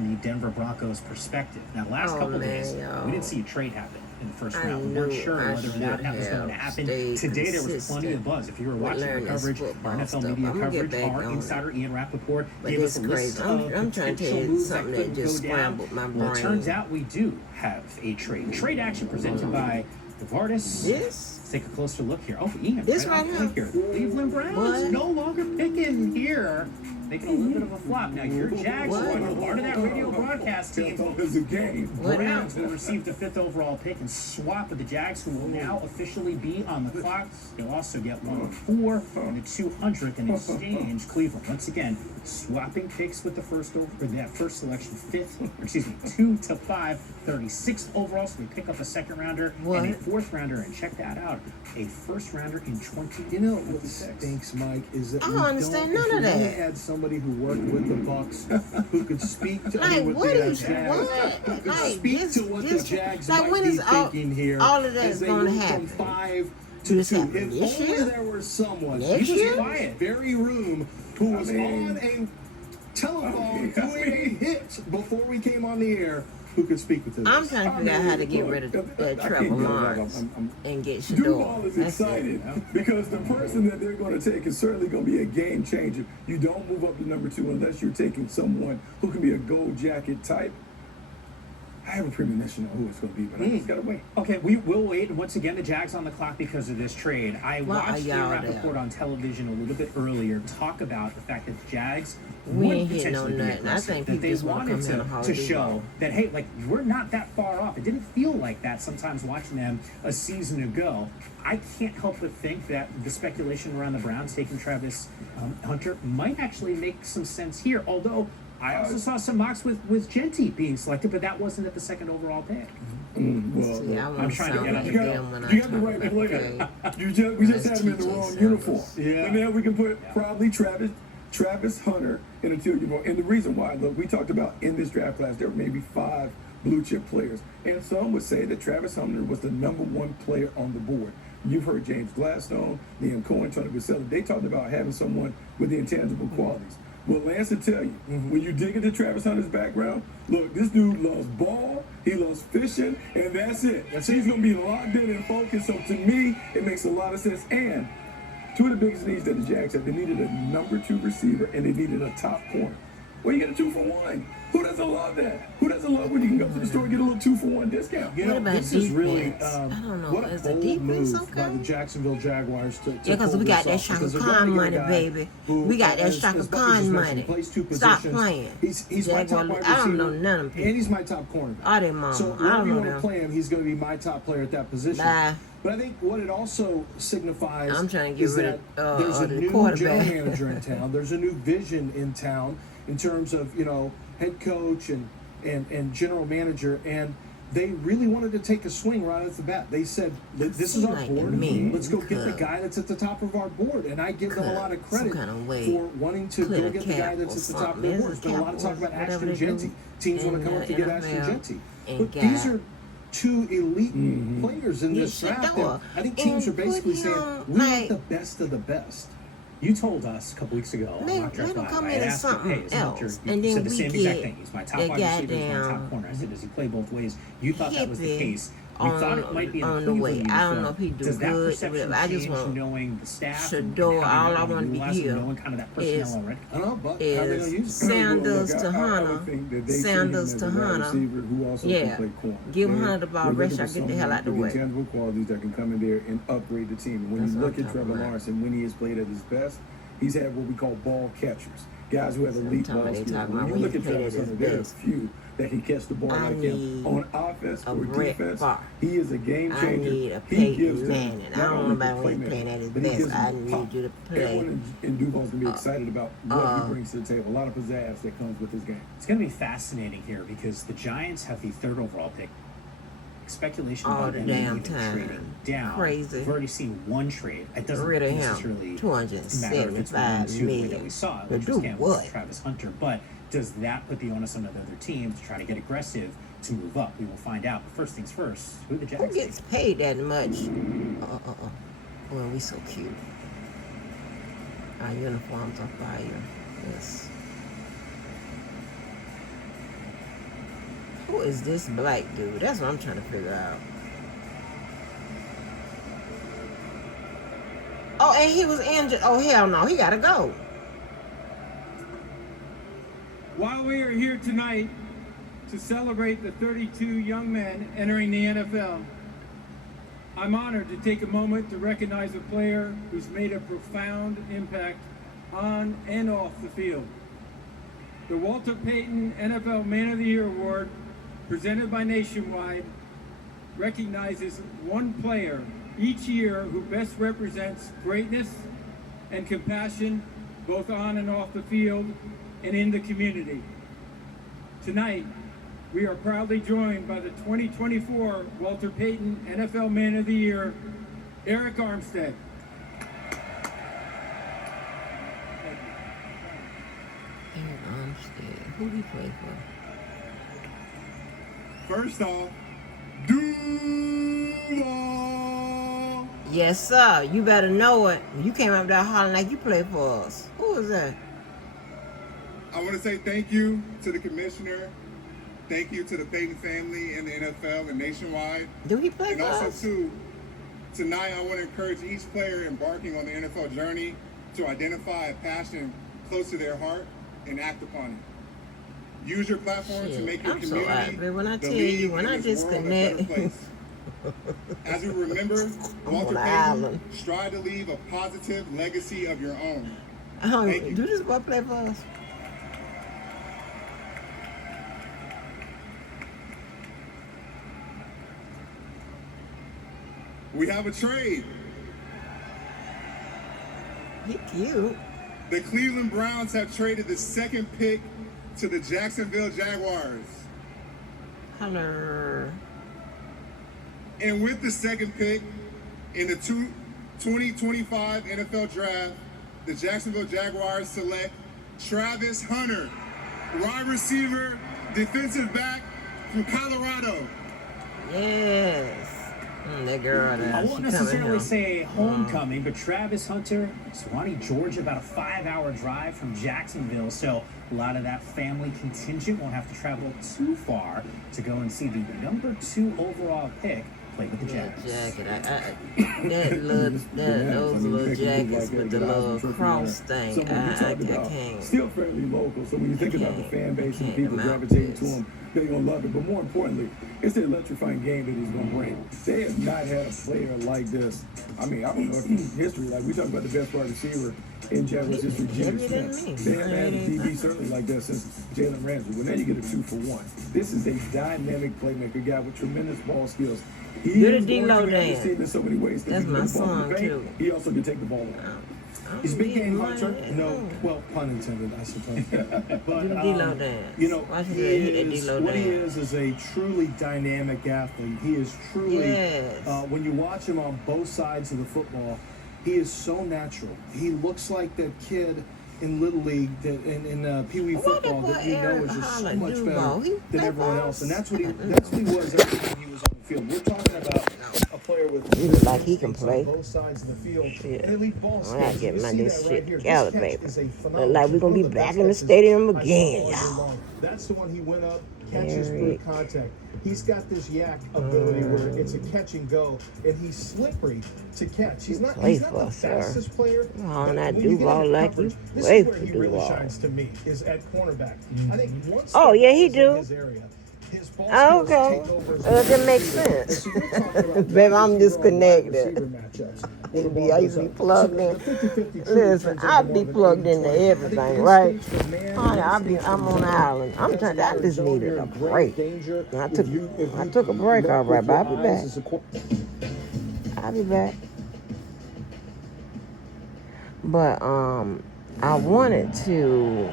from the Denver Broncos perspective. Now, the last couple days, we didn't see a trade happen in the first round. We weren't sure whether or not that was going to happen. Today, there was plenty of buzz. If you were watching our coverage, our NFL media coverage, our insider Ian Rappaport gave us a list of potential moves that could go down. Well, it turns out we do have a trade. Trade action presented by Vardis. Let's take a closer look here. Oh, Ian, this right here. Cleveland Browns no longer picking here. Making a little bit of a flop. Now, your Jags are part of that radio broadcast team. Browns will receive the 5th overall pick and swap with the Jags, who will now officially be on the clock. They'll also get 104 and the 200th in exchange. Cleveland, once again, swapping picks with the first selection, 2 to 5, 36th overall. So they pick up a second rounder and a 4th rounder. And check that out, a 1st rounder in 2026. You know what stinks, Mike, is that I don't understand none of that. We had somebody who worked with the Bucks who could speak to Jags, speak to what the Jags might be thinking here. All of that is going to happen. From 5 to 2. If only there was someone in this very room who was on a telephone doing a hit before we came on the air, who could speak with us. I'm trying to figure out how to get rid of Trevor Lawrence and get Shedeur. Duval is excited because the person that they're going to take is certainly going to be a game changer. You don't move up to number 2 unless you're taking someone who can be a gold jacket type. I have a premonition of who it's going to be, but I just got to wait. Okay, we will wait. And once again, the Jags on the clock because of this trade. I watched Ian Rappaport on television a little bit earlier talk about the fact that the Jags would potentially be aggressive, that they wanted to show that, hey, like, we're not that far off. It didn't feel like that sometimes watching them a season ago. I can't help but think that the speculation around the Browns taking Travis Hunter might actually make some sense here, although I also saw some mocks with Genty being selected, but that wasn't at the 2nd overall pick. I'm trying to get on you got the right player. We just had him in the wrong uniform. And then we can put probably Travis Hunter in a 2 uniform. And the reason why, look, we talked about in this draft class, there were maybe 5 blue chip players. And some would say that Travis Hunter was the #1 player on the board. You've heard James Gladstone, Liam Cohen, Tony Vaselli. They talked about having someone with the intangible qualities. Well, Lance will tell you, when you dig into Travis Hunter's background, look, this dude loves ball, he loves fishing, and that's it. He's going to be locked in and focused. So to me, it makes a lot of sense. And 2 of the biggest needs that the Jags had, they needed a number 2 receiver, and they needed a top corner. Well, you get a 2-for-1. Who doesn't love that? Who doesn't love when you can go to the store and get a little 2-for-1 discount? What about this is really I don't know. what a Is the bold defense move by the Jacksonville Jaguars to because we got that Shaka Khan money, baby. We got that Shaka Khan money. Stop playing. He's my top wide receiver. I don't know none of them people. And he's my top cornerback. Are they, mama? So wherever you want to play him, he's going to be my top player at that position. Bye. But I think what it also signifies I'm trying to get is rid that of there's a the new quarterback. general manager in town. There's a new vision in town in terms of, head coach and general manager, and they really wanted to take a swing right off the bat. They said, this is our board. Let's go get the guy that's at the top of our board. And I give them a lot of credit for wanting to go get the guy that's at the top of their board. There's been a lot of talk about Ashton Genty. Teams want to come up to get Ashton Genty. But these are 2 elite players in this draft. I think teams are basically saying, we want the best of the best. You told us a couple weeks ago on Mock Draft Live, I had asked you, hey, is Hunter, you said the same exact thing. He's my top wide receiver, he's my top corner. I said, does he play both ways? You thought that was the case. We thought it might be in the Cleveland uniform. I don't know if he do Does that good. perception I just change want knowing the staff? Shedeur, all I want to hear knowing kind of that personnel already? I don't know, but is Sanders to Hunter. Sanders to Hunter. Yeah. Give Hunter the ball, rest, I get the hell out the way. Tangible qualities that can come in there and upgrade the team. And when you look at Trevor Lawrence and when he has played at his best, he's had what we call ball catchers, guys who have elite ball skills. When you look at Trevor Lawrence, there are few that can catch the ball like him on offense or defense. He is a game changer. I need a Peyton Manning. I don't know about when he's playing at his best. I need you to play. Everyone in Duval's going to be excited about what he brings to the table. A lot of pizzazz that comes with his game. It's going to be fascinating here because the Giants have the 3rd overall pick. Speculation about them even trading down. Crazy. We've already seen one trade. It doesn't Rid necessarily matter if it's 1 and 2 the way that we saw, which was Campbell and Travis Hunter. But does that put the onus on the other team to try to get aggressive to move up? We will find out. But first things first, who the Jags Who gets paid that much? Well, we so cute. Our uniforms are fire. Yes. Who is this black dude? That's what I'm trying to figure out. Oh, and he was injured. Oh, hell no. He got to go. While we are here tonight to celebrate the 32 young men entering the NFL, I'm honored to take a moment to recognize a player who's made a profound impact on and off the field. The Walter Payton NFL Man of the Year Award, presented by Nationwide, recognizes one player each year who best represents greatness and compassion both on and off the field and in the community. Tonight, we are proudly joined by the 2024 Walter Payton NFL Man of the Year, Eric Armstead. Eric Armstead. Who do you play for? First off, Duval. Yes, sir. You better know it. You came up there hollering like you played for us. Who was that? I want to say thank you to the commissioner. Thank you to the Payton family and the NFL and Nationwide. Do he play And for also, us? too, tonight I want to encourage each player embarking on the NFL journey to identify a passion close to their heart and act upon it. Use your platform to make your I'm so community, happy when I the tell league, you, when and I this world a better disconnect. place. As we remember, I'm Walter on an Payton, island. strive to leave a positive legacy of your own. Do Thank you. this boy play for us? We have a trade. He cute. The Cleveland Browns have traded the second pick to the Jacksonville Jaguars. Hunter. And with the second pick in the 2025 NFL Draft, the Jacksonville Jaguars select Travis Hunter, wide receiver, defensive back from Colorado. Yes. That girl there. I won't she necessarily coming say homecoming, but Travis Hunter, Swanee, Georgia, about a 5-hour drive from Jacksonville. So a lot of that family contingent won't have to travel too far to go and see the number 2 overall pick play with the That Jags. jacket. Those little jackets with the little cross thing. I can't. Still fairly local, so when you think about the fan base and the people gravitating to him, they're going to love it. But more importantly, it's the electrifying game that he's going to bring. They have not had a player like this. I mean, I don't know if in history, like we talk about the best wide receiver in Jaguars history, Jimmy Smith. They haven't had a DB certainly like that since Jalen Ramsey. Well, now you get a 2-for-1. This is a dynamic playmaker guy with tremendous ball skills. He Do the is going D-Lo to make this dance. team in so many ways. That's my song, too. He also can take the ball away. He's a big game hunter. No, well, pun intended, I suppose. But Do the D-Lo dance. you know, Watch he him hit that is D-Lo what he dance. is a truly dynamic athlete. He is truly. Yes. When you watch him on both sides of the football, he is so natural. He looks like that kid in Little League, in Pee Wee football that you know is just so much better than everyone else, and that's what he was every time he was on the field. We're talking about a player with He look like he can play. both sides of the field. Yeah. Elite ball I'm not skills. getting You my see this that shit right here. together, This catch baby. is a Look phenomenal like we're gonna be one of the back best in the catches stadium I saw again, all day y'all. long. That's the one he went up, catches through Eric. contact. He's got this yak ability where it's a catch and go, and he's slippery to catch. He's not Play the for, sir. fastest player. Oh, but that when you get Duval into like coverage, you. this Wait is where for he really Duval. shines to me, is at cornerback. I think once Oh, the yeah, ball he is do. in his area, his ball Oh, skills okay. take over as That a makes receiver. sense. So we're talking about Baby, I'm wide disconnected. receiver matchups. When the ball I goes used to be up. plugged So in. the 50-50 truly Listen, turns I into be more of an plugged into 80-20. I think everything, in right? states with man, Honey, in states I'm with on an man, island. I depends just on your needed zone, a you're in great break. danger. I If took a break, look all right, with but your I'll be back. eyes as a I'll be back. But I wanted to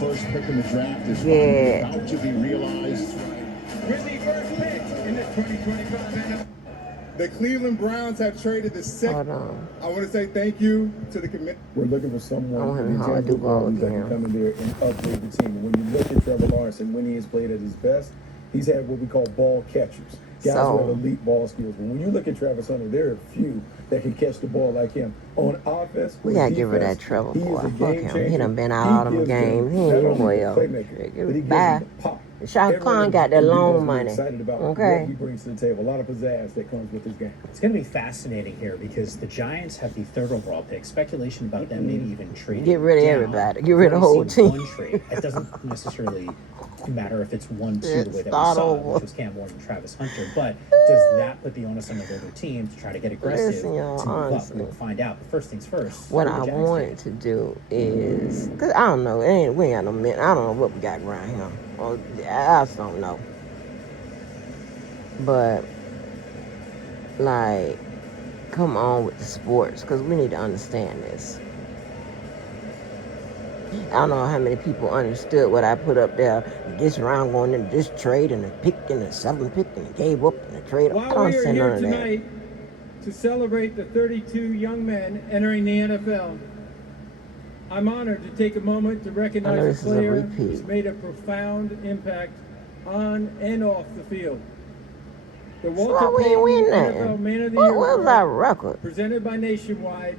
First pick in the draft is Yeah. about to be realized. With the first pick in the 2025 NFL. The Cleveland Browns have traded the hold second. on. I want to say thank you to the committee. We're looking for I someone want with him to hold intangible Duval qualities that again. can come in there and upgrade the team. And when you look at Trevor Lawrence and when he has played at his best, he's had what we call ball catchers. Guys who have elite ball skills. But when you look at Travis Hunter, there are few that can catch the ball like him. On offense, We or gotta give her that defense, Trevor he is boy. a Fuck game him. changer. He done been out all them gives them games. He not ain't only the well. playmaker, but he gives Bye. them the pop. Shaka Khan got that long money. Excited about okay. what he brings to the table. A lot of pizzazz that comes with his game. It's going to be fascinating here because the Giants have the third overall pick. Speculation about them maybe even trading. Get rid of down. everybody. Get rid of the whole team. One trade. It doesn't necessarily matter if it's 1-2 the way that we Start saw, over. which was Cam Ward and Travis Hunter. But does that put the onus on the other team to try to get aggressive Listen, y'all, to move honestly. up? We'll find out. But first things first. What who I the Jags wanted take? to do is, cause I don't know, we ain't got no men. I don't know what we got around here. Well, I just don't know. But like, come on with the sports, cause we need to understand this. I don't know how many people understood what I put up there. This round going into this trade and the pick and the 7th pick and gave up and the trade. I While don't we are understand here none of that. tonight to celebrate the 32 young men entering the NFL, I'm honored to take a moment to I know recognize this a is a player repeat. who's made a profound impact on and off the field. The Walter So we ain't Payton win NFL nothing. Man of the What Year was Award, our record? presented by Nationwide,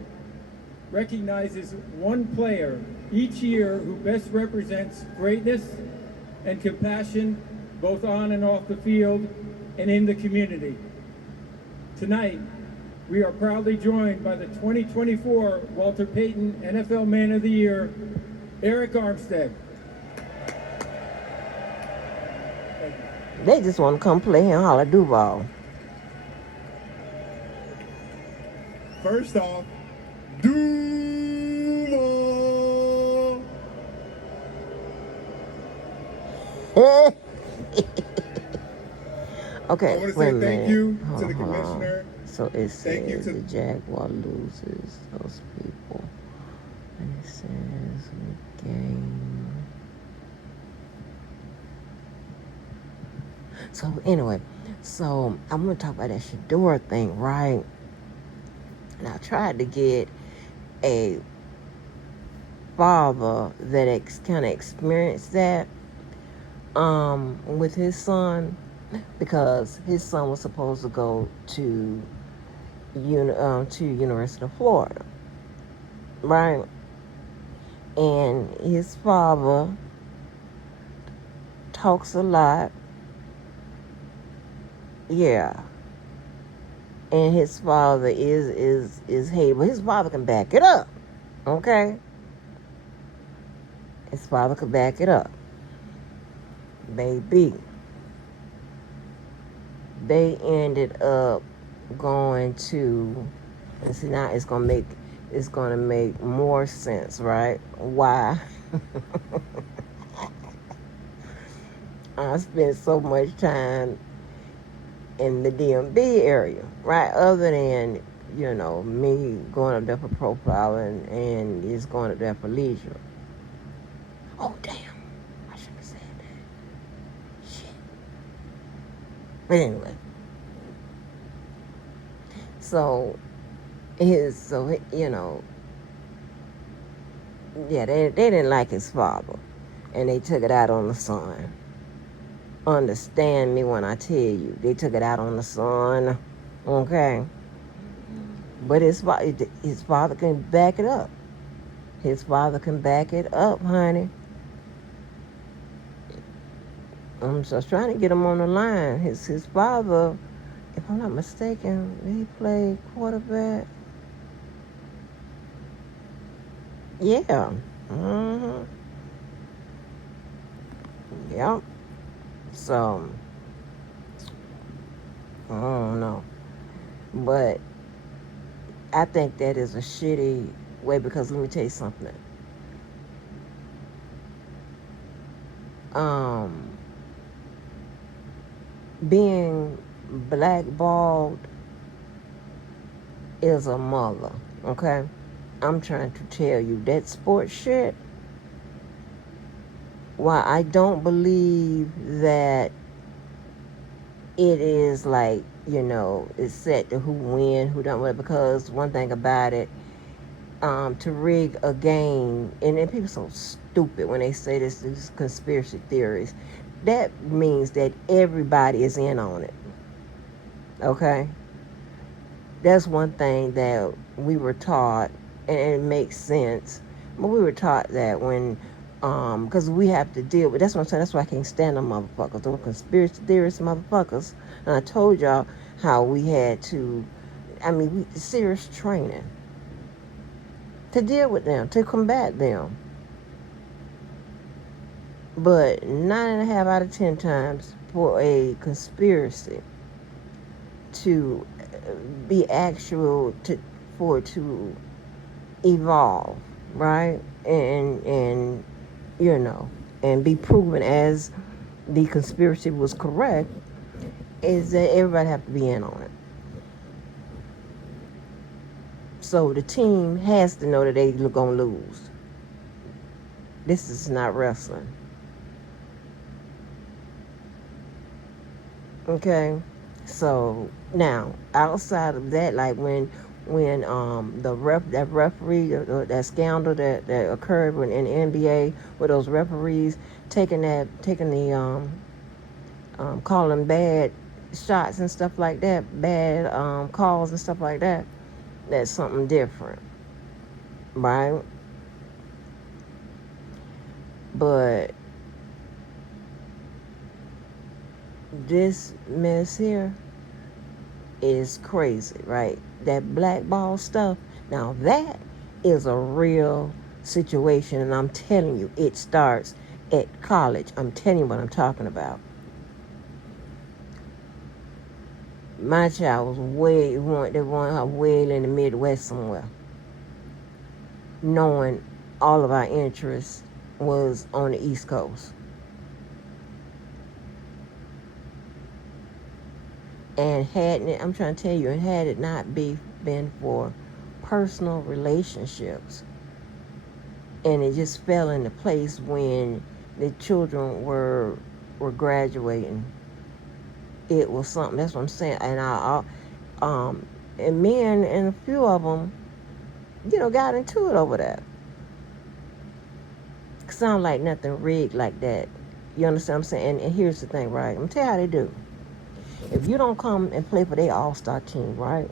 recognizes one player each year who best represents greatness and compassion both on and off the field and in the community. Tonight, we are proudly joined by the 2024 Walter Payton NFL Man of the Year, Eric Armstead. They just want to come play here and holler Duval. First off, Duval. Okay, I want to wait a say minute. thank you to Hold the on. commissioner. So it Thank you says to- the Jaguar loses those people. And it says we gain. So anyway, so I'm going to talk about that Shedeur thing, right? And I tried to get a father that kind of experienced that with his son, because his son was supposed to go to University of Florida, right? And his father talks a lot, yeah. And his father is hey, but his father can back it up, okay? His father could back it up. Baby. They ended up going to, and see now it's gonna make more sense, right? Why? I spent so much time in the DMV area, right? Other than, me going up there for profiling and just going up there for leisure. Oh, damn. I shouldn't have said that. Shit. But anyway. Yeah, they didn't like his father. And they took it out on the son. Understand me when I tell you. They took it out on the son. Okay? But his father can back it up. His father can back it up, honey. I'm just trying to get him on the line. His father, if I'm not mistaken, he played quarterback. Yeah. Mm-hmm. Yep. So, I don't know. But I think that is a shitty way, because let me tell you something. Being blackballed is a mother, okay? I'm trying to tell you that sports shit, while I don't believe that it is like, it's set to who win, who don't win, because one thing about it, to rig a game, and people are so stupid when they say this is conspiracy theories. That means that everybody is in on it. Okay? That's one thing that we were taught, and it makes sense. But we were taught that when Because we have to deal with, that's what I'm saying, that's why I can't stand them motherfuckers, those conspiracy theorist motherfuckers. And I told y'all how we had to, serious training to deal with them, to combat them. But 9.5 out of 10 times for a conspiracy to be actual, for it to evolve, right? And and be proven as the conspiracy was correct, is that everybody have to be in on it. So the team has to know that they are going to lose. This is not wrestling. Okay? So now, outside of that, like when that referee, that scandal that occurred in the NBA, with those referees taking the calling bad shots and stuff like that, bad calls and stuff like that, that's something different, right? But this mess here is crazy, right? That blackball stuff, now that is a real situation, and I'm telling you, it starts at college. I'm telling you what I'm talking about. My child they wanted her way in the Midwest somewhere, knowing all of our interests was on the East Coast. And I'm trying to tell you, and had it not been for personal relationships, and it just fell into place when the children were graduating, it was something. That's what I'm saying. And and me and a few of them, got into it over that. Sound like nothing rigged like that. You understand what I'm saying? And here's the thing, right? I'm gonna tell you how they do. If you don't come and play for their all-star team, right?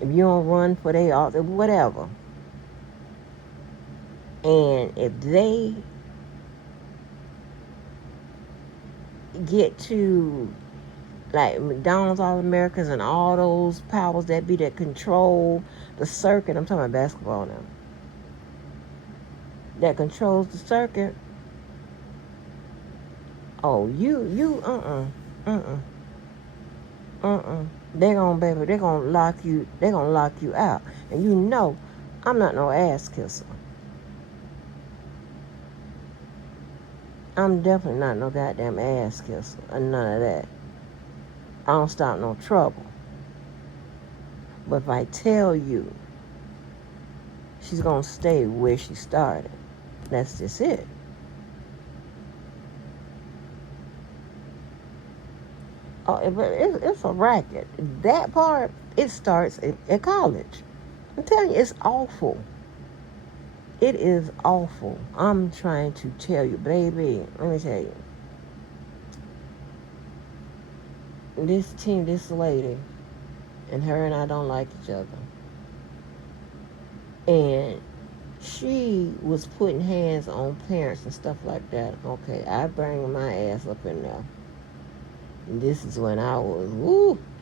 If you don't run for their whatever, and if they get to like McDonald's All-Americans and all those powers that be that control the circuit, I'm talking about basketball now, that controls the circuit, oh, they're gonna lock you out. And I'm not no ass kisser. I'm definitely not no goddamn ass kisser or none of that. I don't start no trouble. But if I tell you she's gonna stay where she started, that's just it. Oh, but it's a racket. That part, it starts at college. I'm telling you, it's awful. It is awful. I'm trying to tell you, baby, let me tell you. This lady, and her and I don't like each other. And she was putting hands on parents and stuff like that. Okay, I bring my ass up in there. And this is when I was,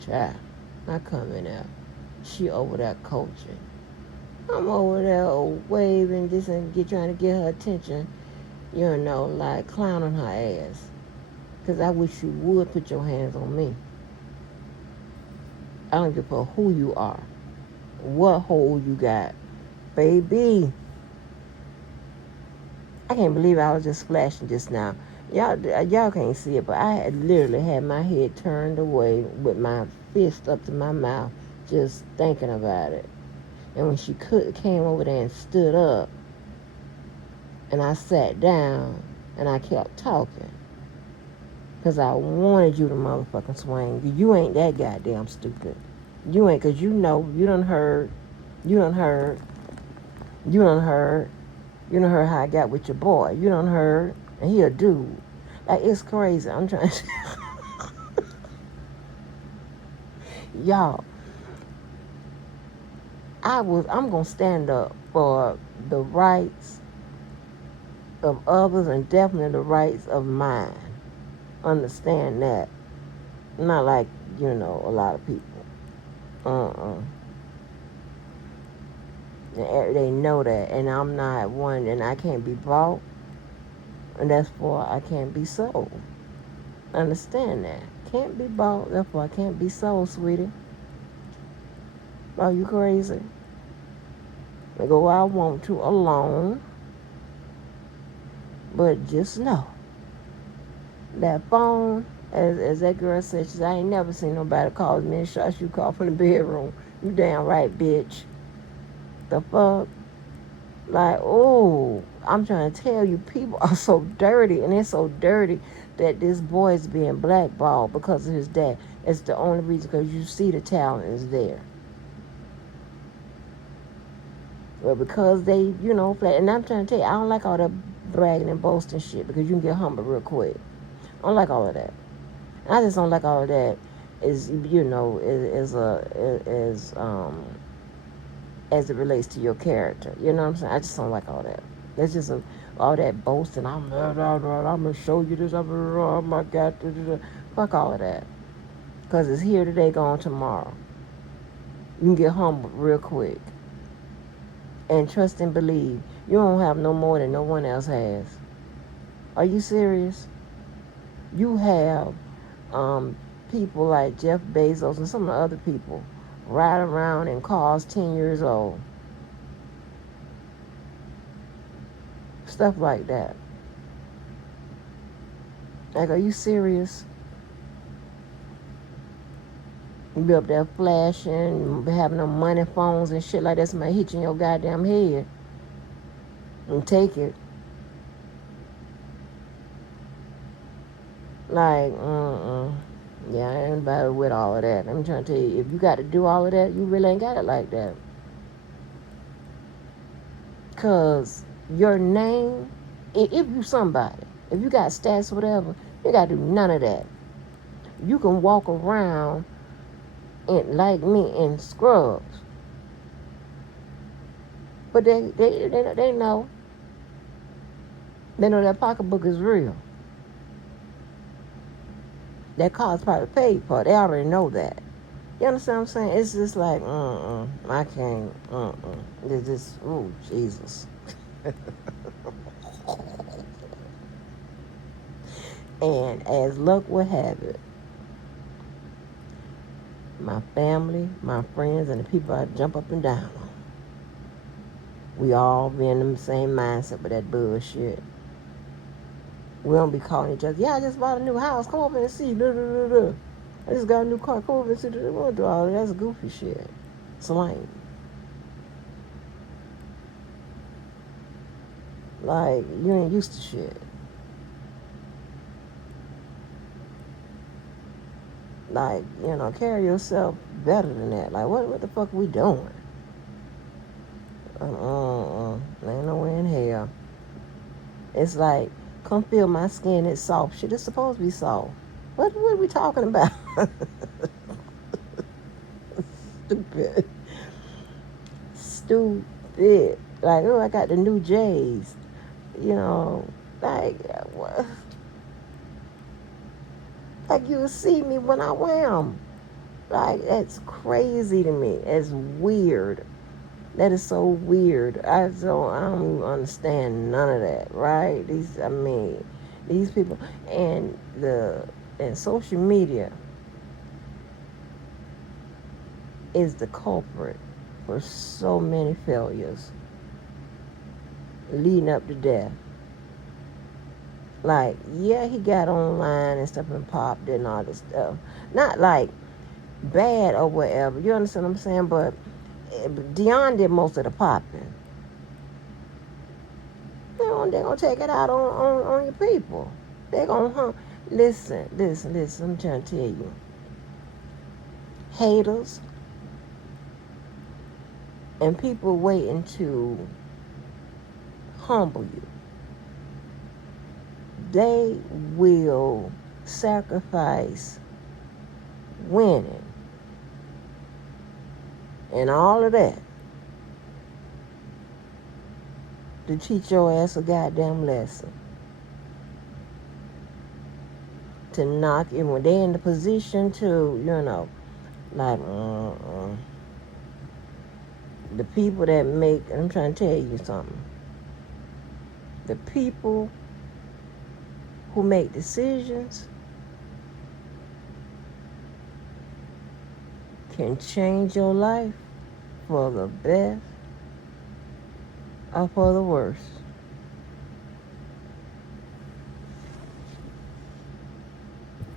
child, I come in there. She over there coaching. I'm over there waving this and trying to get her attention, like clowning her ass. Because I wish you would put your hands on me. I don't give a fuck who you are, what hole you got. Baby, I can't believe I was just flashing just now. Y'all can't see it, but I had literally had my head turned away with my fist up to my mouth, just thinking about it. And when she came over there and stood up, and I sat down, and I kept talking, because I wanted you to motherfucking swing. You ain't that goddamn stupid. You ain't, because you done heard how I got with your boy. You done heard, and he a dude. Like, it's crazy. I'm trying to... Y'all, I'm going to stand up for the rights of others and definitely the rights of mine. Understand that. Not like, a lot of people. Uh-uh. They know that, and I'm not one, and I can't be bought, and that's why I can't be sold. Understand that. Can't be bought, therefore I can't be sold, sweetie. Are you crazy? I go where I want to alone, but just know that phone, as that girl said, she said, I ain't never seen nobody call me and shots you call from the bedroom. You damn right, bitch. The fuck? Like, oh, I'm trying to tell you, people are so dirty, and they're so dirty that this boy is being blackballed because of his dad. It's the only reason, because you see the talent is there. But because they, flat, and I'm trying to tell you, I don't like all that bragging and boasting shit because you can get humbled real quick. I don't like all of that. I just don't like all of that. As it relates to your character. You know what I'm saying? I just don't like all that. It's just all that boasting. I'm gonna show you this. Oh my God. Fuck all of that. Because it's here today, gone tomorrow. You can get humbled real quick. And trust and believe. You don't have no more than no one else has. Are you serious? You have people like Jeff Bezos and some of the other people ride around in cars 10 years old. Stuff like that. Like, are you serious? You be up there flashing, having them money phones and shit like that. Somebody hit you in your goddamn head and take it. Like, yeah, I ain't about with all of that. I'm trying to tell you, if you got to do all of that, you really ain't got it like that. Because your name, if you somebody, if you got stats or whatever, you got to do none of that. You can walk around like me in scrubs. But they know. They know that pocketbook is real. That car's probably paid for. They already know that. You understand what I'm saying? It's just like, I can't, It's just, oh, Jesus. And as luck would have it, my family, my friends, and the people I jump up and down on, we all be in the same mindset with that bullshit. We don't be calling each other, yeah, I just bought a new house. Come over and see. I just got a new car. Come over and see. We don't do all that. That's goofy shit. It's lame. Like, you ain't used to shit. Like, carry yourself better than that. Like, what the fuck are we doing? Ain't no way in hell. It's like, come feel my skin. It's soft. Shit, it's supposed to be soft. What are we talking about? Stupid. Like, oh, I got the new J's. Like, what? Like, you'll see me when I wear them. Like, that's crazy to me. It's weird. That is so weird. I don't even understand none of that, right? These people and social media is the culprit for so many failures leading up to death. Like, yeah, he got online and stuff and popped and all this stuff. Not like bad or whatever. You understand what I'm saying? But Deion did most of the popping. They're going to take it out on your people. They're going to listen. I'm trying to tell you. Haters and people waiting to humble you. They will sacrifice winning and all of that to teach your ass a goddamn lesson. To knock it when they're in the position to, like, the people that make, I'm trying to tell you something. The people who make decisions can change your life for the best or for the worst.